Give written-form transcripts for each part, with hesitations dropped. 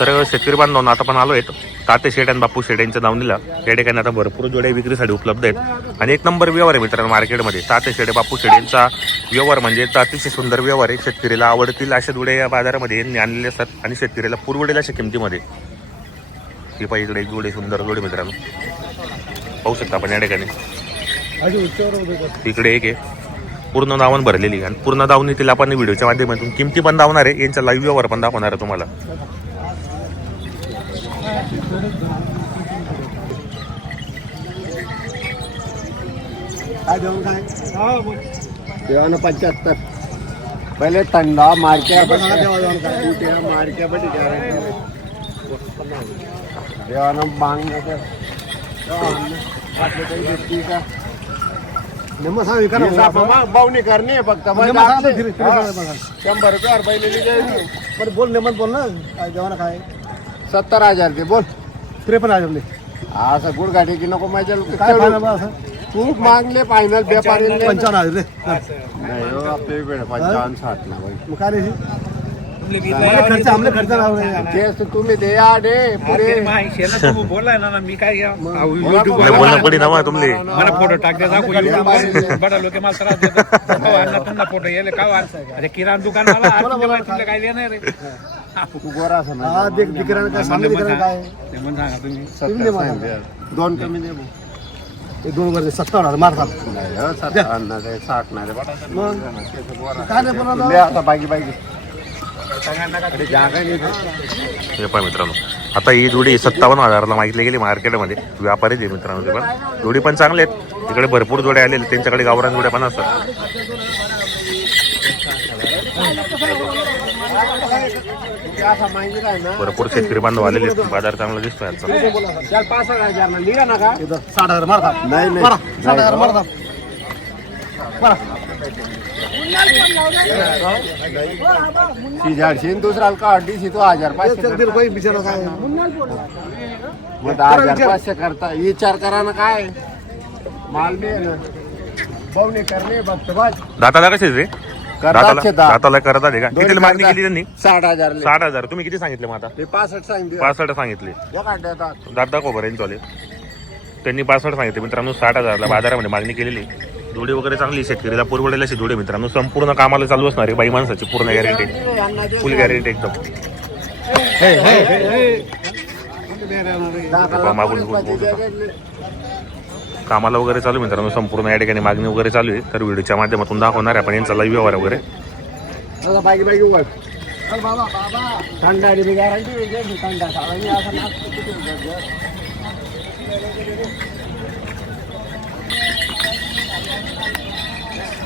तर शेतकरी बांधवांना आता पण आलो आहेत ताते शेठ आणि बापू शेठ यांच्या दावणीला. या ठिकाणी आता भरपूर जोड्या विक्रीसाठी उपलब्ध आहेत आणि एक नंबर व्यवहार आहे मित्रांनो मार्केटमध्ये. ताते शेठ बापू शेठ यांचा व्यवहार म्हणजे अतिशय सुंदर व्यवहार आहे. शेतकरीला आवडतील अशा जोड्या या बाजारामध्ये यांनी आणलेले असतात आणि शेतकरीला पुरवडेल अशा किमतीमध्ये. ही पाहिजे इकडे एक जोडी सुंदर जोडी मित्रांनो पाहू शकता आपण या ठिकाणी. इकडे एक आहे पूर्ण दावण भरलेली आणि पूर्ण दावणी तिला आपण व्हिडिओच्या माध्यमातून किमती पण दावणार आहे, यांचा लाईव्ह व्यवहार पण दाखवणार आहे तुम्हाला. देवानं 75 पहिले थंडा मारक्या देवानं मागण्याचं बावणी करणे फक्त 100 रुपयावर पहिले बोल नेमत बोल ना काय देवाना काय 70,000 ते बोल 53,000 असं गुड गाठी की नको माझ्या खूप मागले फायनल व्यापारी 55,000 नाही हो आपले 55-60 ना भाई काय खर्च आमले खर्च तेच तुम्ही दे आडे पुरे बोलाय ना मी काय बोलणं पडी ना तुमले मला फोटो टाक दे दाखव बडा लोक मला त्रास देतात त्यांना फोटो येले काय अरे किराणा दुकान मला तुला काय देणार रे तू गोरा असा ना देख दिकराने काय सांगितलं दिकराने काय ते म्हणून सांगा तुम्ही दोन कमी दे ते 2 वर्ष 70,000 मारतात नाही हो 70 नाही 60 नाही मग काय नाही बोलणार आता बाकी हे पहा मित्रांनो आता ही जोडी 57,000ला मागितली गेली मार्केटमध्ये. व्यापारी दे मित्रांनो ते पण जोडी पण चांगले आहेत. इकडे भरपूर जोड्या आलेले त्यांच्याकडे गावरान जोड्या पण असतात. भरपूर शेतकरी बांधव आलेले आहेत. बाजार चांगला दिसतोय आजचा. 60,000 मारतात नाही 60,000 मारतात दुसरा का 2,500 बिचारा काय मग 10,500 करता विचार करा ना काय माल बी पाहुणे करणे बघतो दाताला कसे ते दाताला करतात का किती मागणी केली त्यांनी 60,000 60,000 तुम्ही किती सांगितले मग आता ते 65 सांगितले 65 सांगितले दात दाखव बरं चालेल. त्यांनी 65 सांगितले मित्रांनो. 60,000ला बाजारामध्ये मागणी केलेली. जोडी वगैरे चांगली शेतकरीला पुरवडेल अशी जोडी मित्रांनो. संपूर्ण कामाला चालू असणार आहे बाई माणसाची पूर्ण गॅरंटी फुल गॅरंटी एकदम. मागून कामाला वगैरे चालू मित्रांनो संपूर्ण या ठिकाणी मागणी वगैरे चालू आहे. तर व्हिडिओच्या माध्यमातून दाखवणार आहे आपण यांचा लाईव्ह व्यवहार वगैरे.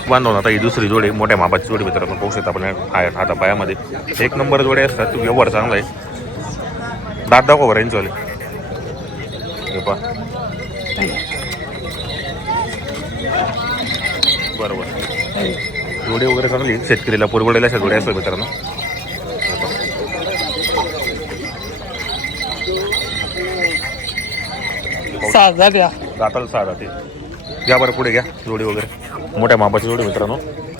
बांधून आता ही दुसरी जोडी मोठ्या मापाची जोडी मित्रांनो पाहू शकता आपण हाता पायामध्ये एक नंबर जोडी असतात. व्यवहार चांगला आहे. दात दाखव बरं यांचवाले हे पहा बरोबर जोडी वगैरे चांगली शेतकरीला पुरवडेल अशा जोड्या असतात मित्रांनो. दाताला 6 ते घ्या बरं पुढे घ्या जोडी वगैरे मोठ्या मापाची जोडी मित्रांनो.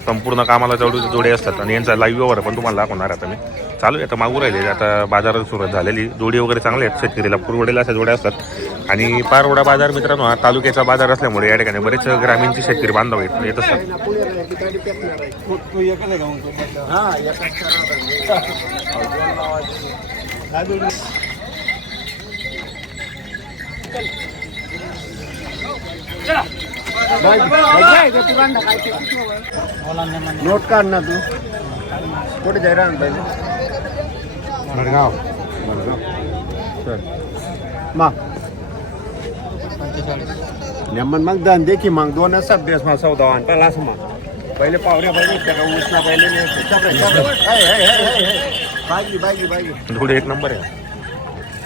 संपूर्ण कामाला जोडी असतात आणि यांचा लाईव्ह व्यवहार पण तुम्हाला दाखवणार आता मी. चालू आहे आता मागू राहिले आता बाजारात सुरुवात झालेली. जोडी वगैरे चांगले आहेत शेतकरीला पुरवडेल अशा जोड्या असतात आणि पारवडा बाजार मित्रांनो हा तालुक्याचा बाजार असल्यामुळे या ठिकाणी बरेच ग्रामीणचे शेतकरी बांधव येत असतात. नोट काढ ना तू कुठे जायला पहिले मडगाव मग नेमन मग दन दे की मग 2 सभ्यस मग 14 आणि पलास मग पहिले पाहुण्या पहिले त्याला उसना पहिले जोडी एक नंबर आहे.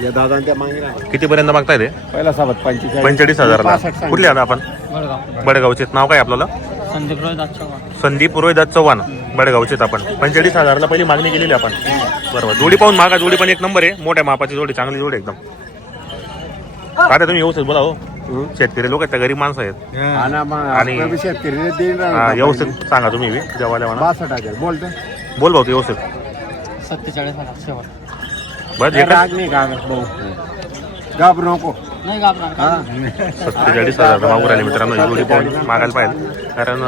या दादा त्या मागितला कितीपर्यंत मागताय ते पहिला साबत 45,000ला. कुठले आता आपण बडगावचे. नाव काय आपल्याला संदीप रोहिदास चव्हाण बडगावचे. आपण 45,000ला पहिली मागणी केलेली आपण. बरोबर जोडी पाहून मागा. जोडी पण एक नंबर आहे. मोठ्या मापाची जोडी चांगली जोडी एकदम. आता तुम्ही व्यवस्थित बोला हो. शेतकरी लोक आहेत त्या गरीब माणसं आहेत आणि शेतकरी व्यवस्थित सांगा तुम्ही जेवायला म्हणा. 62,000 बोलतो बोल भाऊ व्यवस्थित. 47,000 शेवट बस काय एकच राग नाही का भाऊ घाबरू नको नाही घाबरणार. हा 47,000 मागून राहिले मित्रांनो. ही जोडी पाहून मागायला पाहिजे, कारण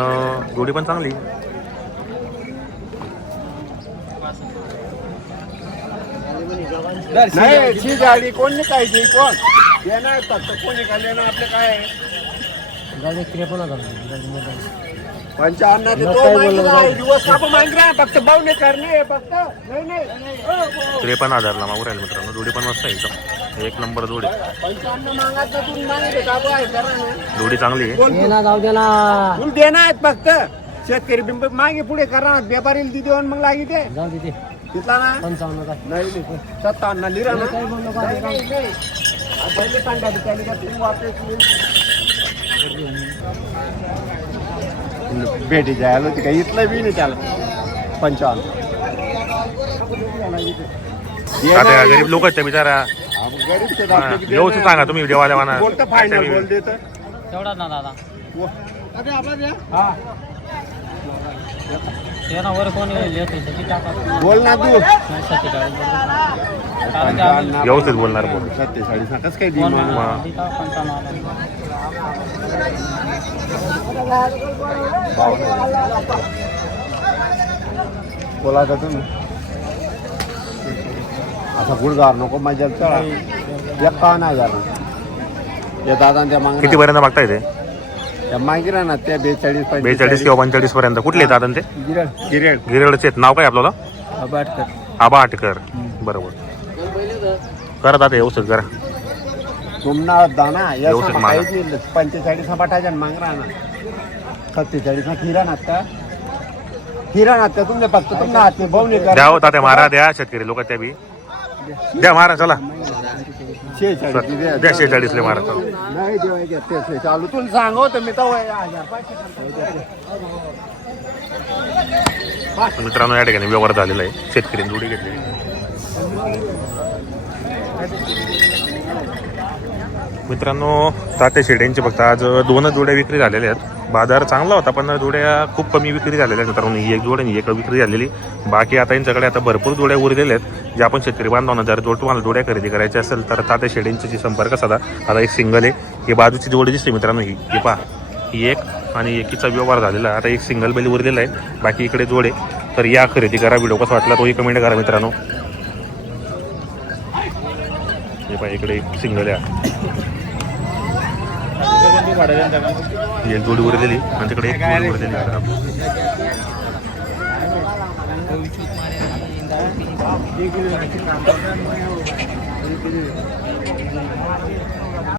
जोडी पण चांगली. नाही ती गाडी कोण नाही पाहिजे कोण देणार फक्त कोणी का देणार आपलं काय आहे? गाडी 53,000. 55 ते तो मागितला आहे. दिवस आपण मागितला फक्त बावणे करणे फक्त नाही नाही 53,000 मागून राहिले मित्रांनो. जोडी पण मस्त आहे एकदम, एक नंबर जोडी. 55 मागायचं तुम्ही मागितले का बाय करा ना. जोडी चांगली आहे. बोल ये ना जाऊ दे ना. तुला देणार फक्त शेतकरी बिंब मागे पुढे करा व्यापारीला ती देऊन मग लागी ते जाऊ दे ते. तिथला ना 55 काय. नाही 57 लिरा ना काही बोललो का? नाही, नाही, नाही. आज पहिले सांगा त्याने का तू वापस भेटी जायला होती का इथलं बी नाही त्याला 55 आता गरीब लोक आहेत त्या बिचारा. गरीब ते हा, व्यवस्थित सांगा तुम्ही व्हिडिओवाल्या म्हणा. बोलतं फायनल बोल देतं तेवढाच ना दादा. हा ते ना वर कोणी लेट होते ती टाका. बोल ना तू 47 कारण की आम्ही व्यवस्थित बोलणार बोल. 47 कसं काय कोण देईन हा. ती का 55 बोला का तुम्ही असा गुडगार नको मजा चला 51,000 ते दादा त्या मागणार किती पर्यंत मागताय ते? त्या मागिरा ना त्या 42 42 किंवा 45 पर्यंत. कुठले येतात ते? गिरेड गिरेडचे आहेत. नाव काय आपल्याला? अबाटकर आबा आटकर. बरोबर. करा दादा व्यवस्थित करा. तुमना दाना या व्यवस्थित मागा. 45 पाठायच्या मागरा ना 47 ना किराणा त्या तुमच्या फक्त तुमच्या हात भावने द्या हो तात्या मारा, द्या शेतकरी लोक त्या बी द्या मारा. चला द्या 46 ले मारा. चला. नाही देवायच्या ते चालू तुला सांगू तर मी तर मित्रांनो या ठिकाणी व्यवहार झालेला आहे. शेतकरी जोडी घेतली. मित्रांनो तात्या शेड्यांचे फक्त आज 2 जोड्या विक्री झालेल्या आहेत. बाजार चांगला होता पण जोड्या खूप कमी विक्री झालेल्या आहेत मित्रांनो. ही एक जोड आणि एक विक्री झालेली. बाकी आता यांच्याकडे आता भरपूर जोड्या उरलेल्या आहेत. जे आपण शेतकरी बांधवांना जर तुम्हाला जोड्या खरेदी करायची असेल तर तात्या शेड्यांची संपर्क साधा. आता एक सिंगल आहे. ही बाजूची जोडी दिसते मित्रांनो. ही पहा, ही एक आणि एकीचा व्यवहार झालेला आहे. आता एक सिंगल बैल उरलेला आहे. बाकी इकडे जोडे. तर या खरेदी करा. व्हिडिओ कसा वाटला तोही कमेंट करा मित्रांनो. हे पहा इकडे एक सिंगल आहे. एक जोडी उरलेली आणि तिकडे एक जोडी उरलेली आहे.